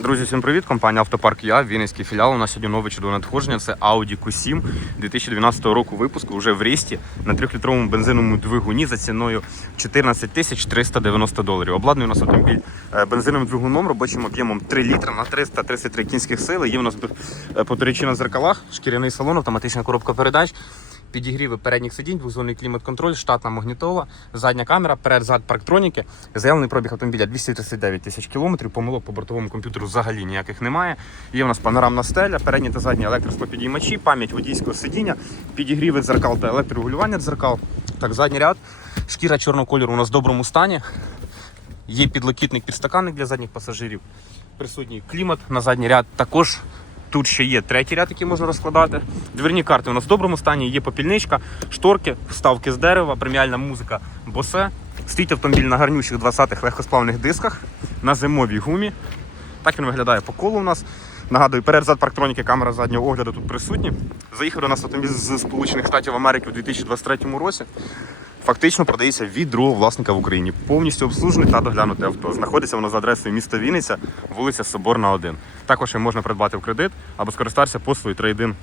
Друзі, всім привіт! Компанія Автопарк Я, Вінницький філіал. У нас сьогодні нове чудове надходження. Це Audi Q7 2012 року випуску, вже в рісті на 3-літровому бензиновому двигуні за ціною 14 тисяч 390 доларів. Обладнаний у нас автомобіль е, бензиновим двигуном, робочим об'ємом 3 літра на 333 кінських сили. Є у нас е, потиричі на зеркалах, шкіряний салон, автоматична коробка передач. Підігріви передніх сидінь, двозонний клімат-контроль, штатна магнітола, задня камера, перед-зад парктроніки. Заявлений пробіг автомобіля 239 тисяч кілометрів. Помилок по бортовому комп'ютеру взагалі ніяких немає. Є у нас панорамна стеля, передні та задні електросклопідіймачі, пам'ять водійського сидіння, підігріви дзеркал та електрорегулювання дзеркал. Так, задній ряд. Шкіра чорного кольору у нас в доброму стані. Є підлокітник, підстаканник для задніх пасажирів. Присутній клімат на задній ряд. Також тут ще є третій ряд, який можна розкладати. Дверні карти у нас в доброму стані, є попільничка, шторки, вставки з дерева, преміальна музика босе. Стоїть автомобіль на гарнючих 20-х легкосплавних дисках на зимовій гумі. Так він виглядає по колу у нас. Нагадую, перед зад парктроніки, камера заднього огляду тут присутні. Заїхав до нас автомобіль з Сполучених Штатів Америки у 2023 році. Фактично продається від другого власника в Україні. Повністю обслужене та доглянуте авто. Знаходиться воно за адресою міста Вінниця, вулиця Соборна, 1. Також можна придбати в кредит або скористатися послугою трейдин